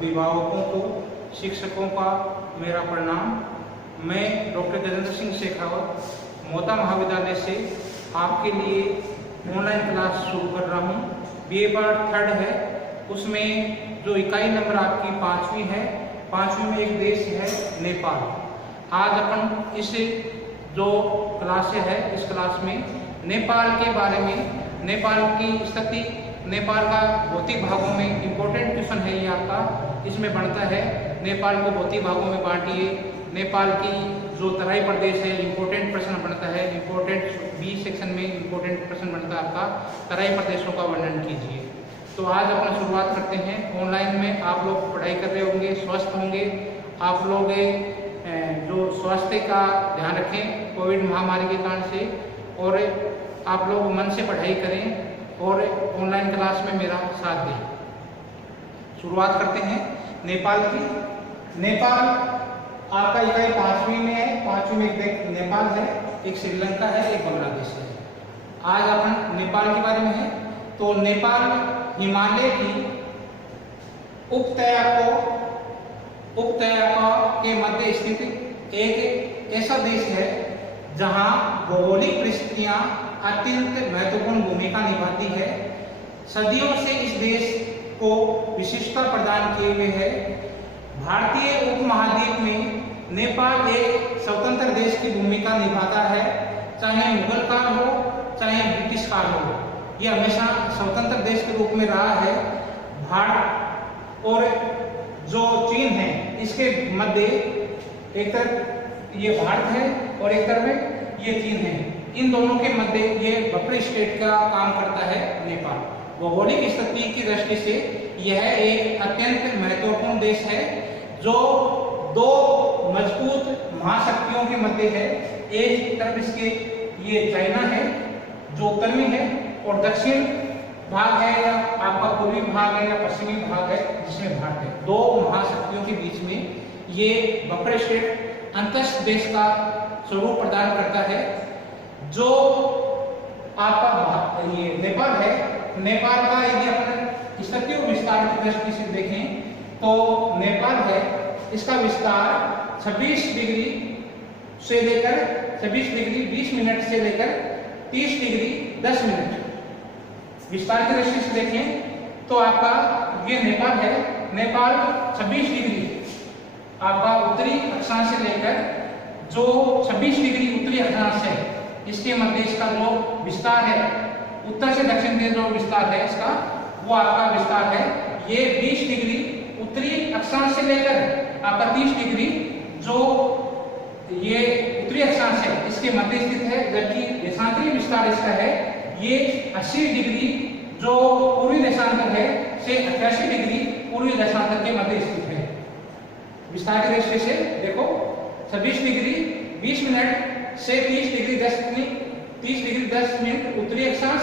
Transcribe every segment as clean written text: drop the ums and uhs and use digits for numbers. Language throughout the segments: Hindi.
अभिभावकों को, शिक्षकों का मेरा प्रणाम। मैं डॉक्टर गजेंद्र सिंह शेखावत मोता महाविद्यालय से आपके लिए ऑनलाइन क्लास शुरू कर रहा हूँ। BA पार्ट 3 है, उसमें जो इकाई नंबर आपकी 5वीं है, 5वीं में एक देश है नेपाल। आज अपन इस जो क्लास है, इस क्लास में नेपाल के बारे में, नेपाल की स्थिति, नेपाल का भौतिक भागों में इम्पोर्टेंट क्वेश्चन है ये आपका, इसमें बनता है नेपाल को भौतिक भागों में बांटिए। नेपाल की जो तराई प्रदेश है, इम्पोर्टेंट प्रश्न बनता है, इम्पोर्टेंट बी सेक्शन में इम्पोर्टेंट प्रश्न बनता है आपका, तराई प्रदेशों का वर्णन कीजिए। तो आज अपन शुरुआत करते हैं। ऑनलाइन में आप लोग पढ़ाई कर रहे होंगे, स्वस्थ होंगे। आप लोग जो स्वास्थ्य का ध्यान रखें कोविड महामारी के कारण से, और आप लोग मन से पढ़ाई करें और ऑनलाइन क्लास में मेरा साथ दें। शुरुआत करते हैं नेपाल की। नेपाल आपका इकाई 5वीं में है। 5वीं में एक नेपाल है, एक श्रीलंका है, एक बांग्लादेश है। आज अपन नेपाल के बारे में है। तो नेपाल हिमालय की उपत्यका के मध्य स्थित एक ऐसा देश है जहां भौगोलिक परिस्थितियां अत्यंत महत्वपूर्ण भूमिका निभाती है। सदियों से इस देश को विशिष्टता प्रदान किए हुए है। भारतीय उपमहाद्वीप में नेपाल एक स्वतंत्र देश की भूमिका निभाता है, चाहे मुगल काल हो चाहे ब्रिटिश काल हो, यह हमेशा स्वतंत्र देश के रूप में रहा है। भारत और जो चीन है, इसके मध्य एक तरफ ये भारत है और एक तरफ ये चीन है। इन दोनों के मध्य ये बफर स्टेट का काम करता है नेपाल। भौगोलिक स्थिति की दृष्टि से यह एक अत्यंत महत्वपूर्ण देश है जो दो मजबूत महाशक्तियों के मध्य है। एक तरफ इसके ये चाइना है जो उत्तर में है, और दक्षिण भाग है या आपका पूर्वी भाग है या पश्चिमी भाग है जिसमें भारत है। दो महाशक्तियों के बीच में ये बफर स्टेट अंतस्थ देश का स्वरूप प्रदान करता है। जो आपका ये नेपाल है, नेपाल का यदि अपन स्थिति और विस्तार की दृष्टि से देखें तो नेपाल है, इसका विस्तार 26 डिग्री से लेकर 26 डिग्री 20 मिनट से लेकर 30 डिग्री 10 मिनट विस्तार की दृष्टि से देखें तो आपका ये नेपाल है। नेपाल 26 डिग्री आपका उत्तरी अक्षांश से लेकर जो 26 डिग्री उत्तरी अक्षांश है, इसके मध्य इसका जो विस्तार है, उत्तर से दक्षिण के जो विस्तार है इसका, वो आपका विस्तार है। ये 20 डिग्री उत्तरी अक्षांश से लेकर आपका 30 डिग्री जो ये उत्तरी अक्षांश है, इसके मध्य स्थित है। जबकि देशांतरीय विस्तार इसका है ये 80 डिग्री जो पूर्वी देशांतर है से 88 डिग्री पूर्वी देशांतर के मध्य स्थित है। विस्तार की दृष्टि से देखो 26 डिग्री 20 मिनट से 30 डिग्री 10 मिनट उत्तरी अक्षांश,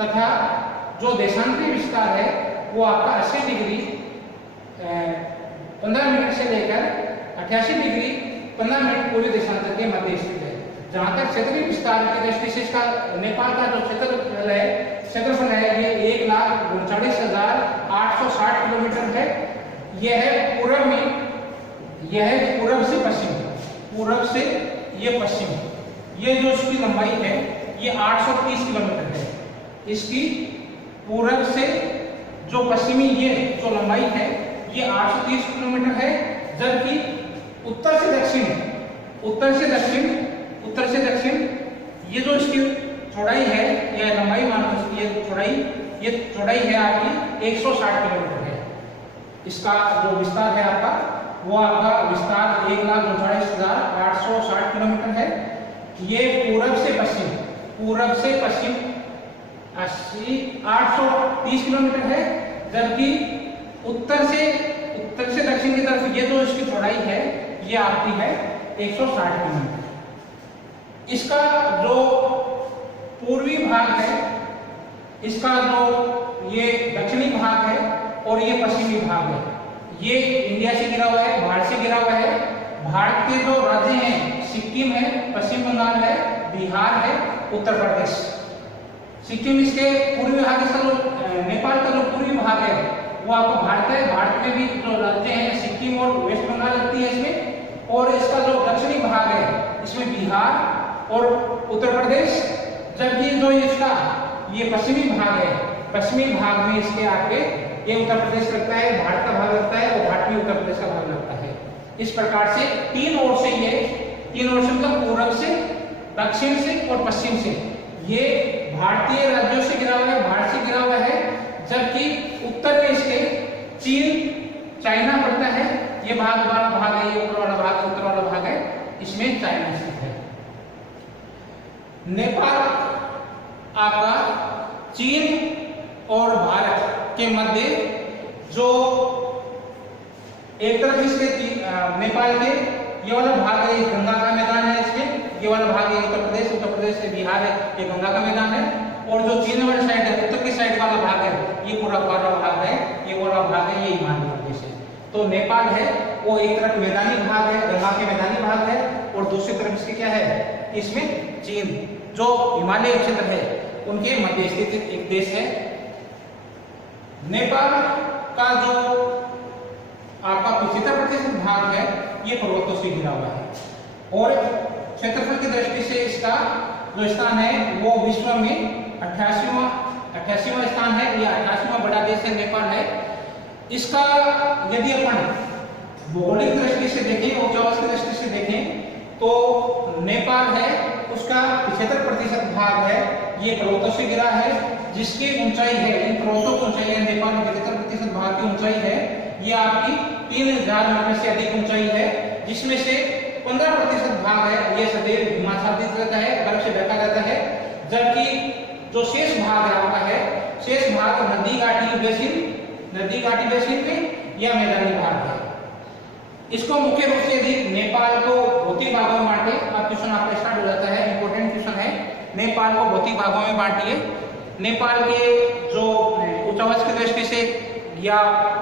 तथा जो देशांतरीय विस्तार है वो आपका 80 डिग्री 15 मिनट से लेकर 88 डिग्री 15 मिनट पूर्वी देशांतर के मध्य स्थित है। जहां तक क्षेत्रीय विस्तार की दृष्टि से इसका नेपाल का जो क्षेत्रफल है ये 1,39,860 किलोमीटर है। यह है पूर्व में, यह है पूर्व से पश्चिम, पूर्व से ये पश्चिम, ये जो इसकी लंबाई है ये 830 किलोमीटर है। इसकी पूर्व से जो पश्चिमी ये जो लंबाई है ये 830 किलोमीटर है। जबकि उत्तर से दक्षिण ये जो इसकी चौड़ाई है या लंबाई मान लो, ये चौड़ाई है आपकी 160 किलोमीटर है। इसका जो विस्तार है आपका, वो आपका विस्तार 1,39,860 किलोमीटर है। ये पूरब से पश्चिम 830 किलोमीटर है। जबकि उत्तर से दक्षिण की तरफ ये जो इसकी चौड़ाई है ये आपकी है 160 किलोमीटर। इसका जो पूर्वी भाग है, इसका जो ये दक्षिणी भाग है और ये पश्चिमी भाग है, ये इंडिया से घिरा हुआ है, भारत से घिरा हुआ है। भारत के जो राज्य हैं, सिक्किम है, पश्चिम बंगाल है, बिहार है, उत्तर प्रदेश। सिक्किम इसके पूर्वी भाग, इसका जो नेपाल का जो पूर्वी भाग है वो आपको भारत है। भारत में भी जो राज्य हैं सिक्किम और वेस्ट बंगाल लगती है इसमें। और इसका जो दक्षिणी भाग है इसमें बिहार और उत्तर प्रदेश, जबकि जो इसका ये पश्चिमी भाग है, पश्चिमी भाग में इसके आगे ये उत्तर प्रदेश लगता है, भारत का भाग लगता है और भारत में उत्तर प्रदेश का भाग लगता है। इस प्रकार से तीन ओर से मतलब पूर्व से, दक्षिण से और पश्चिम से ये भारतीय राज्यों से घिरा हुआ है, भारत से घिरा हुआ है। जबकि उत्तर में इसके चीन, चाइना पड़ता है। ये भाग वाला भाग है, ये ऊपर वाला भाग है, उत्तर वाला भाग है, इसमें चाइना स्थित है। नेपाल आपका चीन और भारत के मध्य जो एक तरफ इसके नेपाल के ये वाला भाग है, गंगा का मैदान है इसमें। ये वाला भाग है उत्तर प्रदेश से बिहार है, ये गंगा का मैदान है। और जो चीन वाली साइड है, उत्तर की साइड वाला भाग है, ये पूरा वाला भाग है, ये वाला भाग है, ये हिमालय प्रदेश है। तो नेपाल है वो एक तरफ मैदानी भाग है, गंगा के मैदानी भाग है, और दूसरी तरफ इसके क्या है, इसमें चीन जो हिमालय क्षेत्र है उनके मध्य स्थित एक देश है। नेपाल का जो आपका 75% भाग है ये पर्वतों से घिरा हुआ है। और क्षेत्रफल की दृष्टि से इसका जो स्थान है वो विश्व में 88वां स्थान है। यह 88वां बड़ा देश है, नेपाल है। इसका यदि अपन भौगोलिक दृष्टि से देखें, उच्चावच की दृष्टि से देखें, तो नेपाल है उसका 75% भाग है ये पर्वतों से घिरा है, जिसकी ऊंचाई है, इन पर्वतों की ऊंचाई है, नेपाल में 75% भाग की ऊंचाई है ये आपकी 3000 मीटर से अधिक ऊंचाई है, जिसमें से 15% भाग है ये सदैव हिमाच्छादित रहता है, बर्फ से ढका रहता है। जबकि जो शेष भाग आपका है, शेष भाग नदी घाटी बेसिन में या मैदानी भाग है। इसको मुख्य रूप से यदि नेपाल को भौतिक भागों में बांटे, अब क्वेश्चन आपका स्टार्ट हो जाता है, इंपॉर्टेंट क्वेश्चन है। नेपाल को भौतिक भागों में बांटिए। नेपाल के जो उच्चावच की दृष्टि से या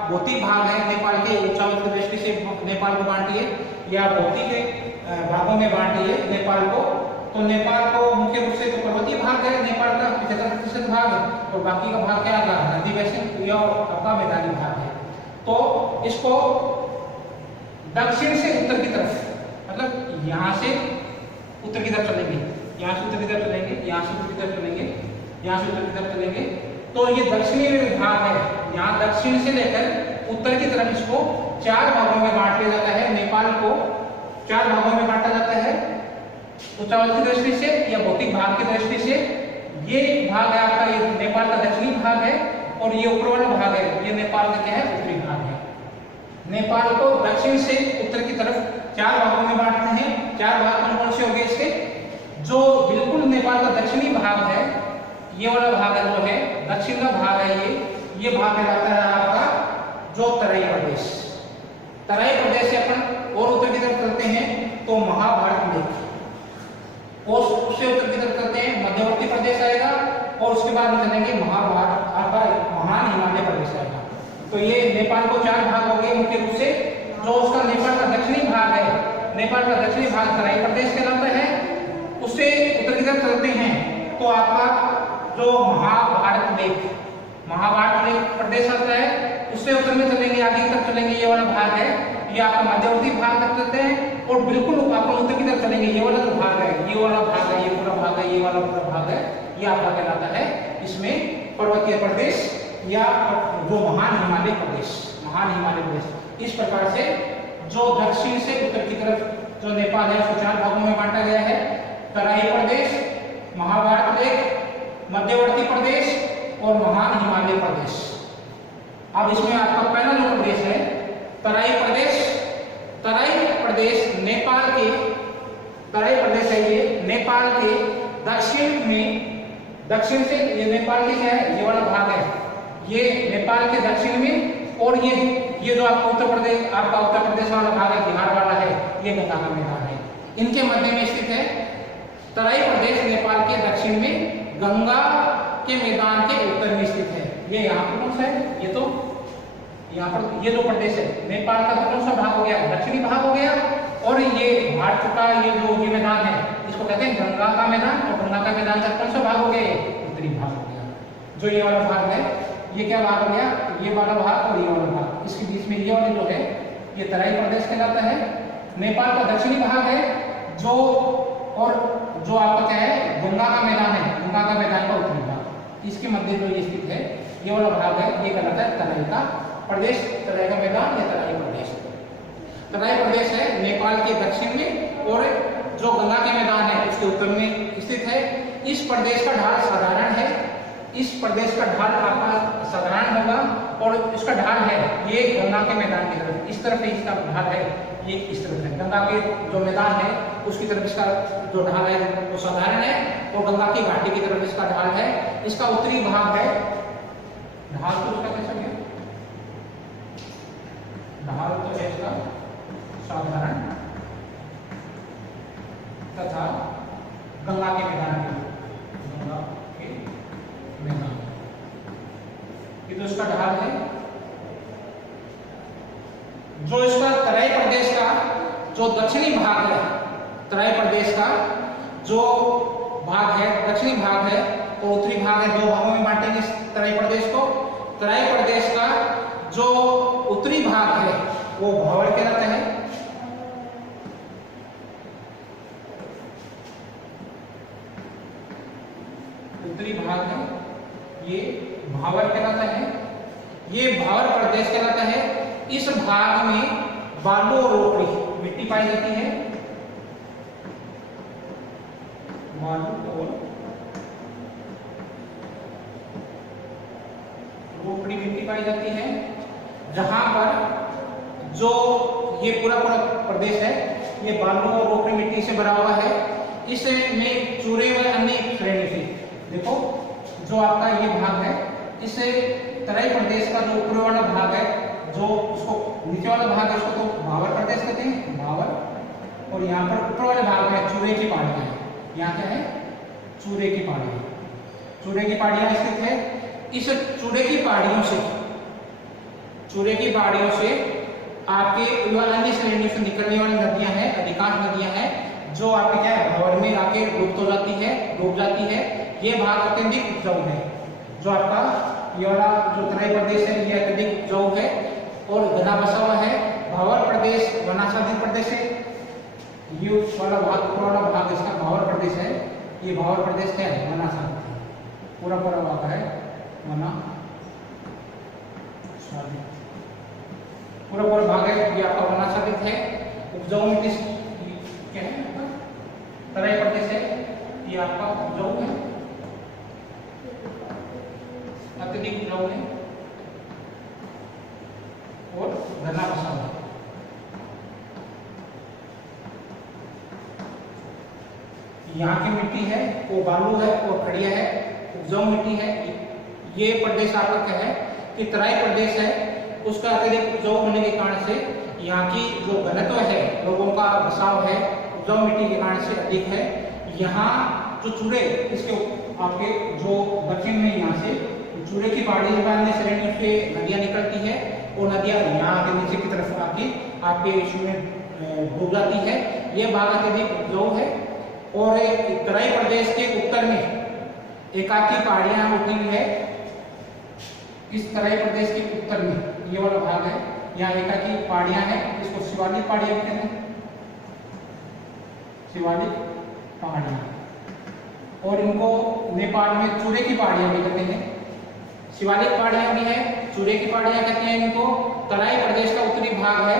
भौतिक भाग है, नेपाल के उच्चावच की दृष्टि से नेपाल को बांटिए या भौतिक भागों में बांटिए नेपाल को। तो नेपाल को मुख्य रूप से तो पर्वतीय भाग है नेपाल का 75% भाग है, और बाकी का भाग क्या आएगा, नदी बेसिन या आपका मैदानी भाग है। तो इसको दक्षिण से उत्तर की तरफ, मतलब यहाँ से उत्तर की तरफ चलेंगे, यहाँ से उत्तर की तरफ चलेंगे, यहाँ से उत्तर की तरफ चलेंगे, यहाँ से उत्तर की तरफ चलेंगे, तो ये दक्षिणी भाग है। यहाँ दक्षिण से लेकर उत्तर की तरफ इसको 4 भागों में बांट लिया जाता है। नेपाल को 4 भागों में बांटा जाता है, उच्चावच की दृष्टि से या भौतिक भाग की दृष्टि से। ये भाग है आपका, ये नेपाल का दक्षिणी भाग है, और ये ऊपर वाला भाग है, ये नेपाल का क्या है, उत्तरी भाग है। नेपाल को दक्षिण से उत्तर की तरफ 4 भागों में बांटते हैं। 4 भाग कौन कौन से हो गए इसके, जो बिल्कुल नेपाल का दक्षिणी भाग है, ये वाला भाग है जो है दक्षिण का भाग है, ये भाग कहलाता है आपका जो तराई प्रदेश। तराई प्रदेश से अपन और उत्तर की तरफ चलते हैं तो महाभारत लेक, और उससे उत्तर की तरफ चलते हैं मध्यवर्ती प्रदेश आएगा, और उसके बाद में चलेंगे महाभारत आपका महान हिमालय प्रदेश आएगा। तो ये नेपाल को 4 भाग हो गए मुख्य रूप से। जो उसका नेपाल का दक्षिणी भाग है, नेपाल का दक्षिणी भाग तराई प्रदेश कहलाता है। उससे उत्तर की तरफ चलते हैं तो आपका जो महाभारत लेक प्रदेश आता है, उससे उत्तर में चलेंगे, आगे की तरफ चलेंगे, ये वाला भाग है, ये आपका मध्यवर्ती भाग तक चलते हैं। और बिल्कुल आपको उत्तर की तरफ चलेंगे, ये वाला जो भाग है, ये वाला भाग है, ये पूरा भाग है, ये वाला पूरा भाग है, ये आपका कहलाता है इसमें पर्वतीय प्रदेश या जो महान हिमालय प्रदेश। इस प्रकार से जो दक्षिण से उत्तर की तरफ जो नेपाल है उसको 4 भागों में बांटा गया है, तराई प्रदेश, महाभारत लेक, मध्यवर्ती प्रदेश और महान हिमालय प्रदेश। अब इसमें आपका पहला जो प्रदेश है तराई प्रदेश नेपाल के, तराई प्रदेश है ये नेपाल के दक्षिण से, ये नेपाल के क्या है, ये वाला भाग है, ये नेपाल के दक्षिण में, और ये जो आपका उत्तर प्रदेश वाला भाग है, बिहार वाला है, ये गंगा का मैदान है, इनके मध्य में स्थित है। तराई प्रदेश नेपाल के दक्षिण में, गंगा के मैदान के उत्तर में स्थित है। ये यहाँ पर कौन सा है, ये तो यहाँ पर ये जो प्रदेश है नेपाल का तो कौन सा भाग हो गया, दक्षिणी भाग हो गया। और ये भारत का ये जो ये मैदान है इसको कहते हैं गंगा का मैदान, और गंगा का मैदान का कौन सा भाग हो गया, उत्तरी भाग हो गया। जो ये वाला भाग है ये क्या भाग हो गया, ये वाला भाग और ये वाला भाग, इसके बीच में ये वाला जो है ये तराई प्रदेश कहलाता है। नेपाल का दक्षिणी भाग है जो, और जो आपका क्या है गंगा का मैदान है, गंगा का मैदान का उत्तरी भाग, इसके मध्य जो ये स्थित है ये वाला भाग है, ये कहलाता है तराई का प्रदेश, तराई का मैदान या तराई प्रदेश। तराई प्रदेश है नेपाल के दक्षिण में और जो गंगा के मैदान है उसके उत्तर में स्थित है। इस प्रदेश का ढाल साधारण है, इस प्रदेश का ढाल आपका साधारण होगा और इसका ढाल है ये गंगा के मैदान की तरफ, इस तरफ इसका ढाल है ये इस तरफ है, गंगा के जो मैदान है उसकी तरफ इसका जो ढाल है वो साधारण है और गंगा की घाटी की तरफ इसका ढाल है। इसका उत्तरी भाग है, ढाल तो उसका कैसा गया, ढाल तो है इसका साधारण तथा गंगा के मैदान की, गंगा के मैदान ये तो इसका ढाल है। जो इसका तराई प्रदेश का जो दक्षिणी भाग है, तराई प्रदेश का जो भाग है दक्षिणी भाग है और उत्तरी भाग है, दो भागों में बांटेंगे इस तराई प्रदेश को। तराई प्रदेश का जो उत्तरी भाग है वो भावर कहलाता है, उत्तरी भाग है ये भावर कहलाता है, ये भावर प्रदेश कहलाता है। इस भाग में बालू और रोकड़ी मिट्टी पाई जाती है, बालू और रोकड़ी मिट्टी पाई जाती है, जहां पर जो ये पूरा प्रदेश है ये बालू और रोकड़ी मिट्टी से भरा हुआ है। इसमें चूरे व अन्य श्रेणी से, देखो जो आपका ये भाग है इससे तराई प्रदेश का जो ऊपर वाला भाग है, जो उसको नीचे वाला भाग है उसको तो भावर प्रदेश कहते हैं, भावर, और यहाँ पर ऊपर वाले भाग में चूरे की पहाड़ियां है, यहाँ क्या है चूरे की पहाड़ियां, चूरे की पहाड़ियां स्थित है। इस चूरे की पहाड़ियों से, चूरे की पहाड़ियों से आपके अन्य श्रेणियों से निकलने वाली नदियां हैं, अधिकांश नदियां हैं जो आपके क्या है भावर में आके डूब जाती है, डूब जाती है। ये भाग अत्यधिक उपजाऊ है, जो आपका ये वाला जो तराई प्रदेश है ये अत्यधिक उपजाऊ है और घना बसा हुआ है। भावर प्रदेश वनाच्छादित प्रदेश है, ये वाला भाग ऊपर वाला भाग इसका भावर प्रदेश है, ये भावर प्रदेश क्या है वनाच्छादित है, पूरा भाग है वनाच्छादित, पूरा भाग है ये आपका वनाच्छादित है। उपजाऊ मिट्टी क्या है तराई प्रदेश है, ये आपका उपजाऊ है, अत्यधिक उपजाऊ है और घना बसा हुआ है। यहाँ की मिट्टी है वो बालू है और खड़िया है, उपजाऊ मिट्टी है। ये प्रदेश आपका क्या है कि तराई प्रदेश है, उसका अत्यधिक उपजाऊ होने के कारण से यहाँ की जो घनत्व है, लोगों का बसाव है उपजाऊ मिट्टी के कारण से अधिक है। यहाँ जो चूड़े इसके आपके जो दक्षिण में यहाँ से चूड़े की पहाड़ी अन्य श्रेणियों से नदियां निकलती है और नदियां यहाँ के नीचे की तरफ आके आपके इसमें डूब जाती है। ये भाग अत्यधिक उपजाऊ है और तराई प्रदेश के उत्तर में एकाकी पहाड़ियां उठी हुई है। इस तराई प्रदेश के उत्तर में ये वाला भाग है, यहाँ एकाकी पहाड़ियां हैं, इसको शिवालिक पहाड़ियां कहते हैं, शिवालिक पहाड़ियां, और इनको नेपाल में चूरे की पहाड़ियां भी कहते हैं। शिवालिक पहाड़ियां भी है, चूरे की पहाड़ियां कहते हैं इनको। तराई प्रदेश का उत्तरी भाग है,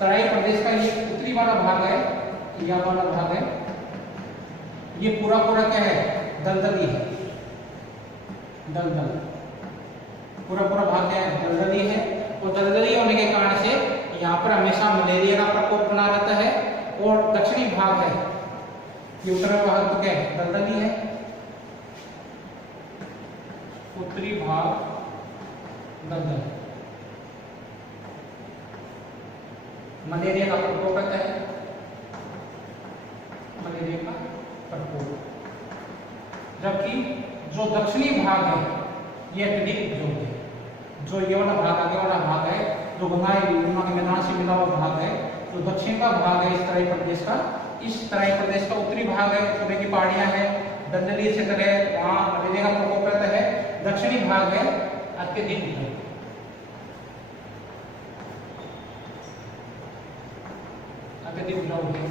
तराई प्रदेश का ये उत्तरी वाला भाग है, यह वाला भाग है, ये पूरा क्या है दलदली है, दलदल, पूरा भाग क्या है दलदली है। और दलदली होने के कारण से यहाँ पर हमेशा मलेरिया का प्रकोप बना रहता है। और दक्षिणी भाग है ये उत्तरी भाग तो क्या है दलदली है, उत्तरी भाग दलदल, मलेरिया का प्रकोप रहता है, मलेरिया का प्रकोप। जबकि जो दक्षिणी भाग है ये अत्यधिक उपजाऊ है, जो ये वाला भाग आगे वाला भाग है जो गंगा के मैदान से मिला हुआ भाग है, जो दक्षिण का भाग है इस तराई प्रदेश का, इस तराई प्रदेश का उत्तरी भाग है, चूरे की पहाड़ियां हैं, दलदली क्षेत्र है, वहाँ मलेरिया का प्रकोप रहता है। दक्षिणी भाग है अत्यधिक ढल, अत्यधिक ढल है।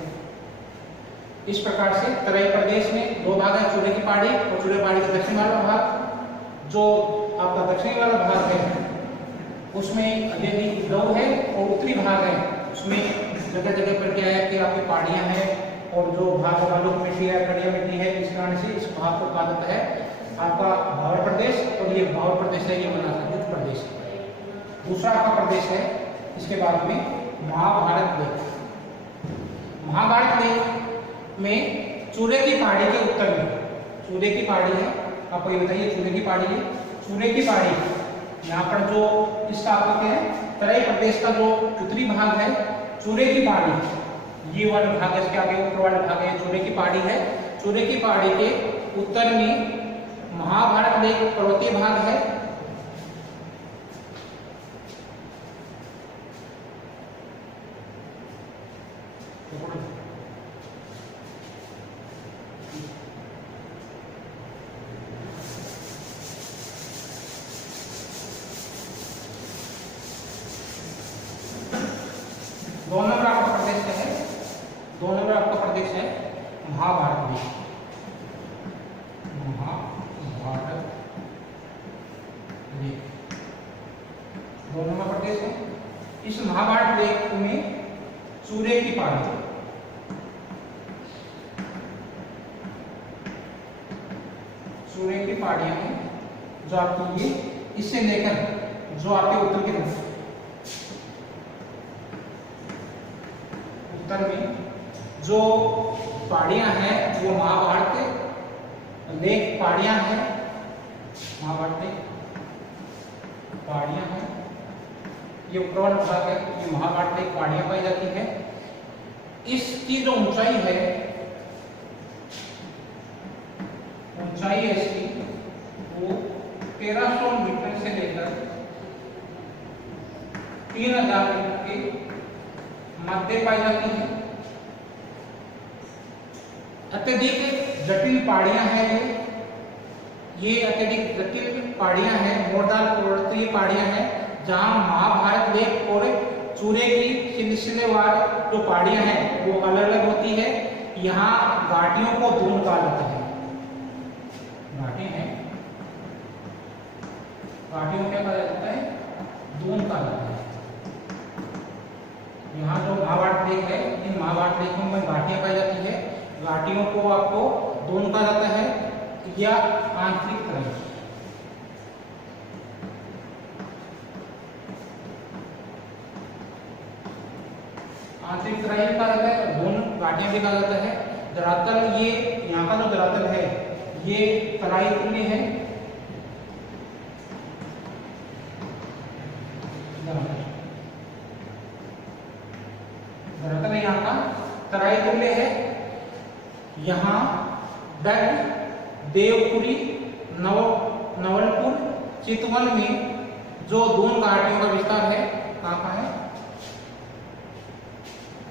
इस प्रकार से तराई प्रदेश में दो भाग है, चूड़े की पहाड़ी और चूड़े पहाड़ी का दक्षिण वाला भाग। जो आपका दक्षिणी वाला भाग है उसमें अत्यधिक ढल है, और उत्तरी भाग है उसमें जगह जगह पर क्या है कि आपकी पहाड़ियां हैं, और जो भाग बालू मिट्टी है, कड़िया मिट्टी है, इस कारण से इस भाग को कहा जाता है आपका भावर प्रदेश। और ये भावर प्रदेश है, ये बना था युद्ध प्रदेश। दूसरा आपका प्रदेश है इसके बाद में महाभारत लेक। महाभारत लेक में चूड़े की पहाड़ी के उत्तर में, चूड़े की पहाड़ी है, आपको ये बताइए चूड़े की पहाड़ी है, चूड़े की पहाड़ी यहाँ पर जो इसका आपको क्या है, तराई प्रदेश का जो उत्तरी भाग है चूड़े की पहाड़ी, ये वाला भाग इसके आगे ऊपर वाला भाग है चूड़े की पहाड़ी है। चूड़े की पहाड़ी के उत्तर में महाभारत लेक पर्वतीय भाग है। दो नंबर आपका प्रदेश है, दो नंबर आपका प्रदेश है महाभारत लेक, महाभारत लेक दो नंबर प्रदेश है। इस महाभारत लेक में चूड़े की पहाड़ी, चूड़े की पहाड़ियां हैं जो आपकी ये इससे लेकर जो आपके उत्तर की तरफ, उत्तर में जो पहाड़ियां हैं वो महाभारत लेक पहाड़ियां हैं, महाभारत लेक पहाड़ियां हैं, ये ऊपर भाग है, ये महाभारत लेक पहाड़ियां पाई जाती है। इसकी जो ऊंचाई है, ऊंचाई है इसकी वो 1300 मीटर से लेकर 3000 मीटर के मध्य पाई जाती है। अत्यधिक जटिल पहाड़ियां हैं, ये अत्यधिक जटिल पहाड़ियां हैं, मोरदार पर्वतीय पहाड़ियां हैं, जहां महाभारत लेक और चूड़े की सिलसिलेवार जो पहाड़ियां हैं वो अलग अलग होती है। यहाँ घाटियों को दून कहा जाता है, घाटी है, घाटियों क्या कहा जाता है, दून कहा जाता है। यहाँ जो महाभारत लेक है, इन महाभारत लेकों में घाटियां पाई जाती है, घाटियों को आपको दून कहा जाता है या आंतरिक तराई, आंतरिक तराई कहा जाता है, दून घाटियां भी कहा जाता है। धरातल, ये यहाँ का जो धरातल है ये तराई तुल्य है, धरातल यहाँ का तराई तुल्य है। यहाँ डग, देवपुरी, नवलपुर, चितवन में जो दून घाटियों का विस्तार है, कहाँ का है,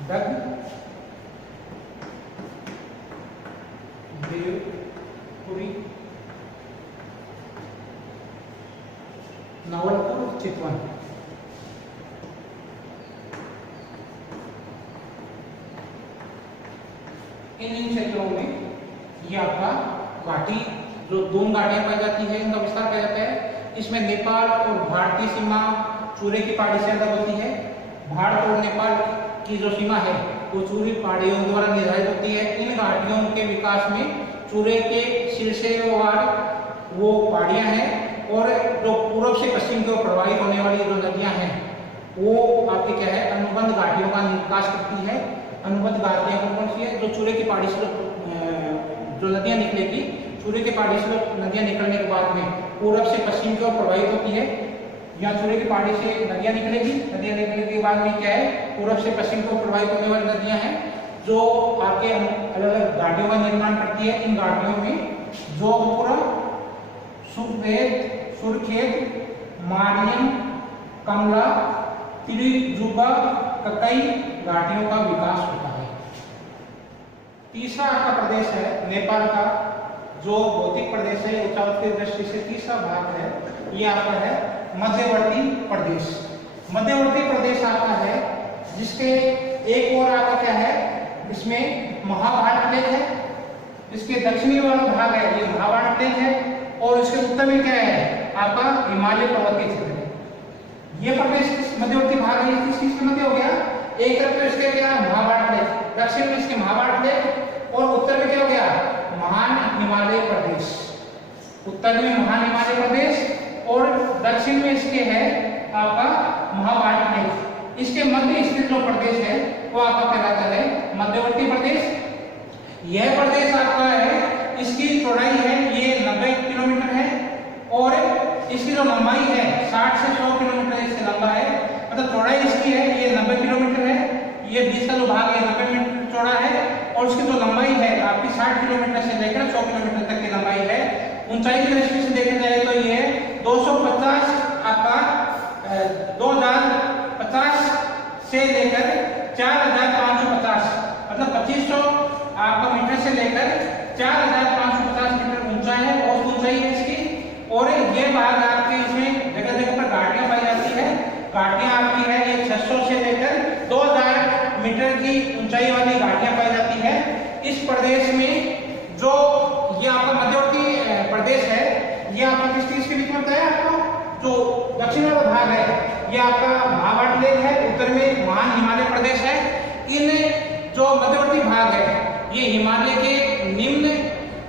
डग, देवपुरी, नवलपुर, चितवन, इन क्षेत्रों में ये आपका घाटी जो दून घाटियां पाई जाती है, इनका विस्तार किया जाता है। इसमें नेपाल और भारतीय सीमा चूड़े की पहाड़ी से अलग होती है। भारत और नेपाल की जो सीमा है वो चूड़ी पहाड़ियों द्वारा निर्धारित होती है। इन घाटियों के विकास में चूड़े के सिलसिलेवार वो पहाड़ियां हैं, और जो पूर्व से पश्चिम की ओर प्रवाहित होने वाली जो नदियां हैं वो आपके क्या है, अनुबंध घाटियों का विकास करती है। अनुबंध घाटियां कौन सी है, जो चूड़े की पहाड़ी से जो नदियां निकलेगी, चूड़े की पहाड़ी से नदियां निकलने के बाद में पूर्व से पश्चिम की ओर प्रवाहित होती है। यहाँ चूड़े की पहाड़ी से नदियां निकलेगी, नदियां निकलने के बाद में क्या है, पूर्व से पश्चिम को प्रवाहित होने वाली नदियां हैं जो आपके अलग अलग घाटियों का निर्माण करती है। इन घाटियों में जोधपुर, सुखदेव, सुरखेत, मारियम, कमला, तिरुजुबा, ककई घाटियों का विकास होता है। तीसरा आपका प्रदेश है नेपाल का जो भौतिक प्रदेश है ऊंचाई की दृष्टि से तीसरा भाग है, ये आपका है मध्यवर्ती प्रदेश। मध्यवर्ती प्रदेश आपका है जिसके एक ओर आपका क्या है, इसमें महाभारत प्लेट है, इसके दक्षिणी वाला भाग है ये महाभारत प्लेट है, और इसके उत्तर में क्या है आपका हिमालय पर्वतीय क्षेत्र है। ये प्रदेश मध्यवर्ती भाग है, किस चीज के मध्य हो गया, एक तरफ तो इसके क्या महाभारत प्लेट, दक्षिण में इसके महाभारत प्लेट, और उत्तर में क्या हो गया महान हिमालय प्रदेश। उत्तर में महान हिमालय प्रदेश और दक्षिण में इसके है आपका महाभारत प्लेट। इसके मध्य स्थित जो प्रदेश है वो आपका कहलाता है मध्यवर्ती प्रदेश। यह प्रदेश आपका है, इसकी चौड़ाई है ये 90 किलोमीटर है, और इसकी जो लंबाई है 60 से 100 किलोमीटर इससे लंबा है, मतलब चौड़ाई इसकी है ये 90 किलोमीटर है, ये बीच का जो भाग है 90 मीटर चौड़ा है, और उसकी जो लंबाई है आपकी 60 किलोमीटर से लेकर 100 किलोमीटर तक की लंबाई है। ऊंचाई की दृष्टि से देखा जाए तो ये 250 आपका 2050 से लेकर 4550 मतलब 2500 आपका मीटर से लेकर 4550 मीटर ऊंचा है, और ऊंचाई है इसकी। और ये भाग आपके इसमें जगह जगह पर घाटियां पाई जाती है, घाटियां आपकी है ये 600 से लेकर 2000 मीटर की ऊंचाई वाली घाटियां पाई जाती है। इस प्रदेश में जो ये आपका मध्यवर्ती प्रदेश है, ये आपका किस चीज के बीच में होता है, आपको जो दक्षिण वाला भाग है ये आपका महाभारत प्लेट है, उत्तर में महान हिमालय प्रदेश है। इन जो मध्यवर्ती भाग है ये हिमालय के निम्न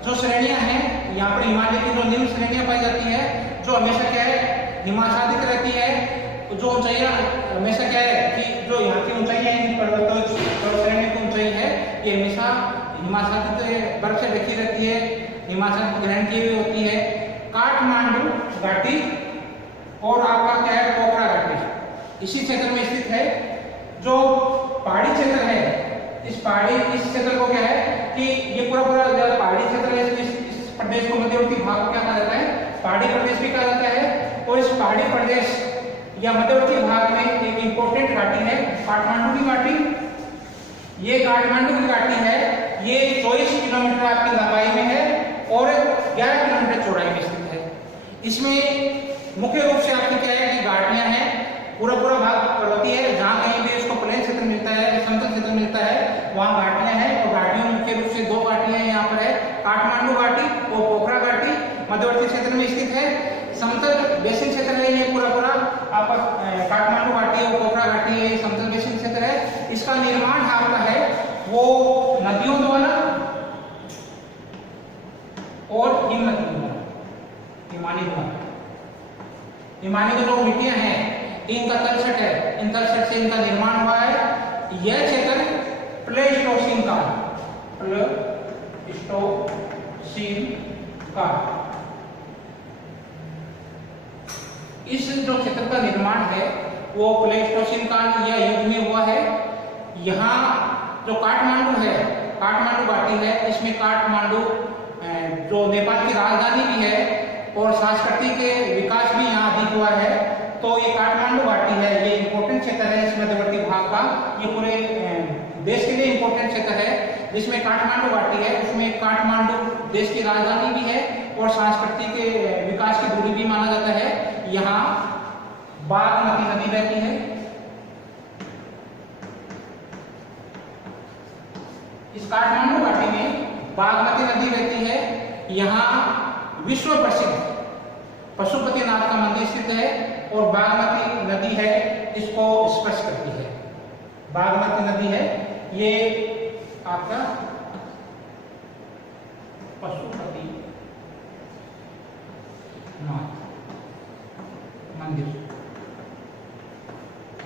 जो श्रेणियां हैं, यहाँ पर हिमालय की जो निम्न श्रेणियां पाई जाती है, जो हमेशा क्या है हिमाच्छादित रहती है। जो ऊंचाइयां हमेशा क्या है कि जो यहाँ की ऊंचाई है इन पर्वतों जो श्रेणी की ऊंचाई है ये हमेशा हिमाच्छादित बर्फ से ढकी रहती है, हिमाच्छादित ग्रहण की हुई होती है। काठमांडू घाटी और आपका क्या है पोखरा घाटी इसी क्षेत्र में स्थित है। जो पहाड़ी क्षेत्र है इस क्षेत्र को क्या है कि ये पूरा पहाड़ी क्षेत्र है, इस प्रदेश को मध्यवर्ती भाग को क्या कहा जाता है, पहाड़ी प्रदेश भी कहा जाता है। और इस पहाड़ी प्रदेश या मध्यवर्ती भाग में एक इंपॉर्टेंट घाटी है काठमांडू की घाटी। ये काठमांडू की घाटी है, ये 24 किलोमीटर आपकी लंबाई में है और 11 किलोमीटर चौड़ाई में स्थित है। इसमें मुख्य रूप से आपकी क्या है कि घाटियां हैं, पूरा भाग पर्वतीय है, जहां कहीं भी इसको प्लेन क्षेत्र मिलता है, समतल क्षेत्र मिलता है वहां घाटियां हैं। और घाटियों में मुख्य रूप से दो घाटियां यहाँ पर है, काठमांडू घाटी और पोखरा घाटी मध्यवर्ती क्षेत्र में स्थित है। समतल बेसिन क्षेत्र है ये पूरा आपका काठमांडू घाटी और पोखरा घाटी है, समतल बेसिन क्षेत्र है। इसका निर्माण आपका है वो नदियों द्वारा और हिमनदियों द्वारा, हिमानी की जो मिट्टियां हैं इनका तलछट है, इन तलछट से इनका निर्माण हुआ है। यह क्षेत्र प्लेस्टोसीन काल इस जो क्षेत्र का निर्माण है वो प्लेस्टोसीन काल या युग में हुआ है। यहाँ जो काठमांडू है, काठमांडू घाटी है, इसमें काठमांडू जो नेपाल की राजधानी भी है और सांस्कृतिक विकास भी यहाँ अधिक हुआ है। तो ये काठमांडू घाटी है, ये इंपॉर्टेंट क्षेत्र है इस मध्यवर्ती भाग का, ये पूरे देश के लिए इंपॉर्टेंट क्षेत्र है जिसमें काठमांडू घाटी है। उसमें काठमांडू देश की राजधानी भी है और सांस्कृतिक विकास की धुरी भी माना जाता है। यहाँ बागमती नदी बहती है, इस काठमांडू घाटी में बागमती नदी बहती है। यहाँ विश्व प्रसिद्ध पशुपतिनाथ का मंदिर स्थित है और बागमती नदी है इसको स्पर्श करती है। बागमती नदी है ये आपका पशुपति नाथ मंदिर,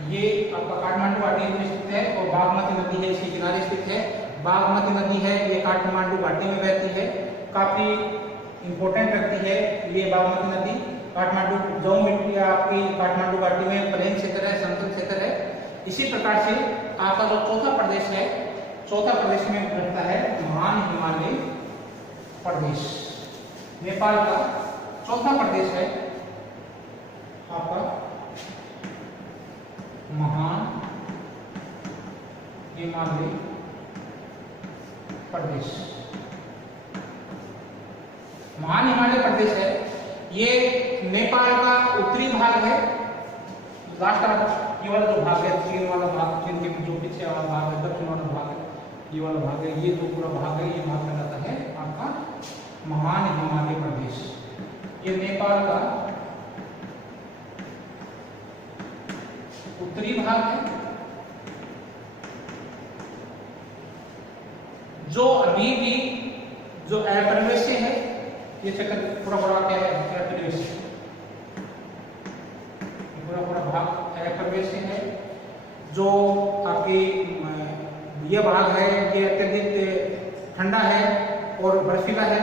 ये आपका काठमांडू घाटी में स्थित है और बागमती नदी है इसके किनारे स्थित है। बागमती नदी है ये काठमांडू घाटी में बहती है, काफी इंपॉर्टेंट रखती है ये बागमती नदी। काठमांडू जो मिट्टी आपकी काठमांडू घाटी में प्लेन क्षेत्र है, समतल क्षेत्र है। इसी प्रकार से आपका जो चौथा प्रदेश है, चौथा प्रदेश में रहता है महान हिमालय प्रदेश। नेपाल का चौथा प्रदेश है आपका महान हिमालय प्रदेश। महान हिमालय प्रदेश है, ये नेपाल का उत्तरी भाग है। लास्ट ये वाला जो भाग है, चीन वाला भाग, चीन के जो पीछे वाला भाग है, दक्षिण वाला भाग है, ये वाला भाग है, ये जो पूरा भाग है, ये भाग कहलाता है आपका महान हिमालय प्रदेश। ये नेपाल का उत्तरी भाग है, जो अभी भी जो अप्रवेश है, ये चक्कर पूरा क्या है, अप्रवेश, पूरा भाग अप्रवेश है। जो आपकी ये भाग है, ये अत्यधिक ठंडा है और बर्फीला है,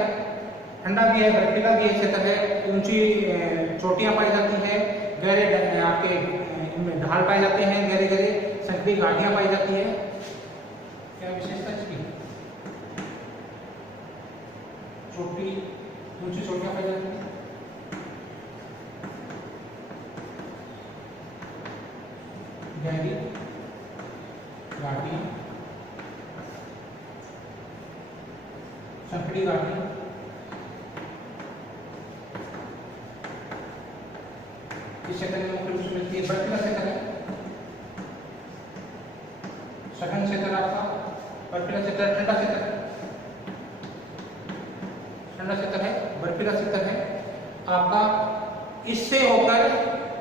ठंडा भी है, बर्फीला भी क्षेत्र है। ऊंची चोटियां पाई जाती है, गहरे आपके इनमें ढाल पाए जाते हैं, गहरे गहरे संकरी घाटियां पाई जाती है। क्या विशेषता इसकी? चोटी, ऊंची चोटियां पाई जाती हैं, गहरी घाटियां, संकरी घाटियां, इस क्षेत्र में मुख्य रूप से मिलती है। बर्फीला क्षेत्र है, सघन क्षेत्र आपका बर्फीला क्षेत्र, ठंडा क्षेत्र है, ठंडा क्षेत्र है, बर्फीला क्षेत्र है आपका। इससे होकर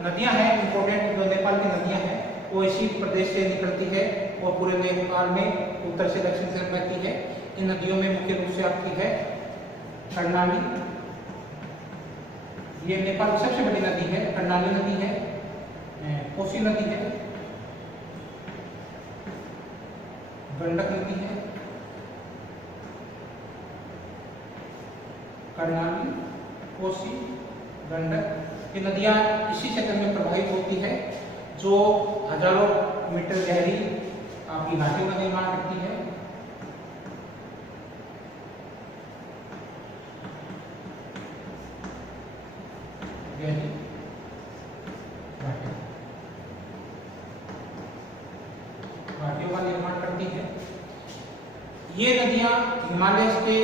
नदियां हैं, इंपोर्टेंट जो नेपाल की नदियां हैं, वो इसी प्रदेश से निकलती है और पूरे नेपाल में उत्तर से दक्षिण से बहती है। इन नदियों में मुख्य रूप से आपकी है कर्णाली, ये नेपाल की सबसे बड़ी नदी है, कर्णाली नदी है, कोसी नदी है, गंडक नदी है, कर्णाली, कोसी, गंडक, ये नदियां इसी क्षेत्र में प्रवाहित होती है, जो हजारों मीटर गहरी आपकी घाटियों का निर्माण करती है। गहरी घाटियों का निर्माण करती है। ये नदियां हिमालय से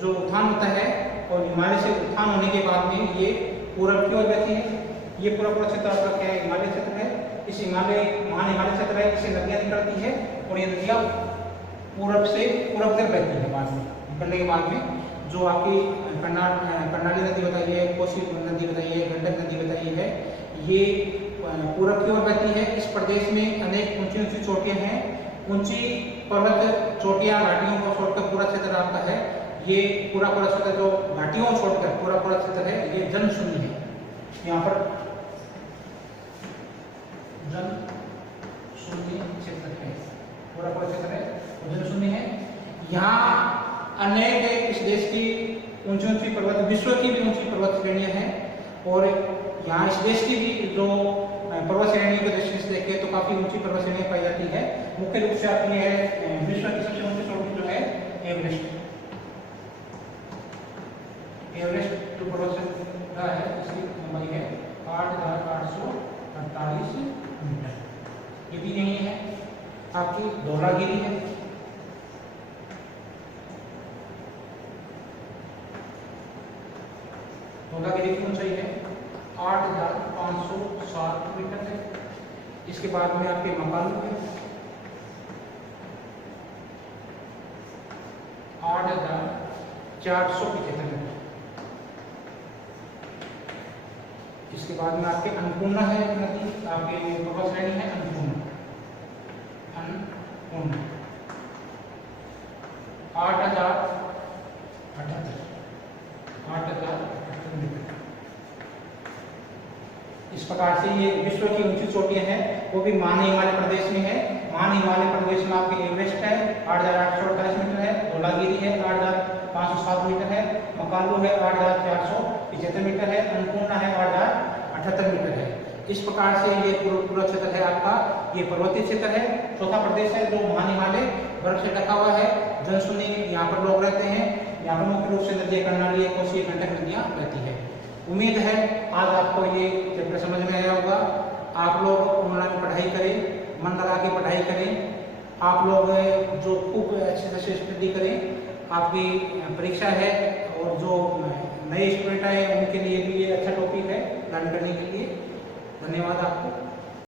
जो उत्थान होता है और हिमालय से उत्थान होने के बाद में ये पूरब की ओर बहती है। ये पूरा क्षेत्र आपका क्या है, हिमालय क्षेत्र है। इस महान हिमालय क्षेत्र है, इससे नदियां निकलती है और ये नदियां पूरब तक बहती है। बाद में निकलने के बाद में जो आपकी कर्णाली नदी बताई है, कोसी नदी बताई है, गंडक नदी बताई है, ये पूरब की ओर बहती है। इस प्रदेश में अनेक ऊंची ऊंची चोटियां हैं, ऊंची पर्वत चोटियां घाटियों को छोड़कर पूरा क्षेत्र आपका है। ये पूरा क्षेत्र जो घाटियों को छोड़कर पूरा क्षेत्र है, ये जनशून्य है। यहाँ पर जनशून्य क्षेत्र है, पूरा क्षेत्र है जनशून्य है। यहाँ अनेक इस देश की ऊंची ऊंची पर्वत, विश्व की भी ऊंची पर्वत श्रेणियां हैं और यहाँ इस देश की भी जो पर्वत श्रेणियों की दृष्टि से देखें तो काफी ऊंची पर्वत श्रेणियां पाई जाती है। मुख्य रूप से आपकी है विश्व की सबसे ऊंची चोटी जो है एवरेस्ट, एवरेस्ट जो पर्वत श्रृंखला है, इसकी लंबाई है 8,848 मीटर। ये भी यही है आपकी धौलागिरी है, धौलागिरी की ऊंचाई है 8,560 मीटर है। इसके बाद में आपके मकालू है 8,475 मीटर। इसके बाद में आपके अन्नपूर्णा है नदी, आपके पर्वत श्रेणी है अन्नपूर्णा 8,078 मीटर। इस प्रकार से ये विश्व की ऊंची चोटियां हैं, वो भी महान हिमालय प्रदेश में है। महान हिमालय प्रदेश में आपके एवरेस्ट है 8,848 मीटर है, धौलागिरी है 8,507 मीटर है, मकालू है 8,475 मीटर है, अन्नपूर्णा है 8,078 मीटर है। इस प्रकार से ये पूरा क्षेत्र है आपका, ये पर्वतीय क्षेत्र है। चौथा प्रदेश है जो महान हिमालय बर्फ से ढका हुआ है, जनशून्य यहाँ पर लोग रहते हैं। यहाँ पर मुख्य रूप से नदियां कर्णाली, कोसी, गंडक नदियां बहती है। उम्मीद है आज आपको ये चैप्टर समझ में आया होगा। आप लोग ऑनलाइन पढ़ाई करें, मन लगा के पढ़ाई करें। आप लोग जो खूब अच्छे से स्टडी करें, आपकी परीक्षा है और जो नए स्टूडेंट आए उनके लिए भी ये अच्छा टॉपिक है लर्न करने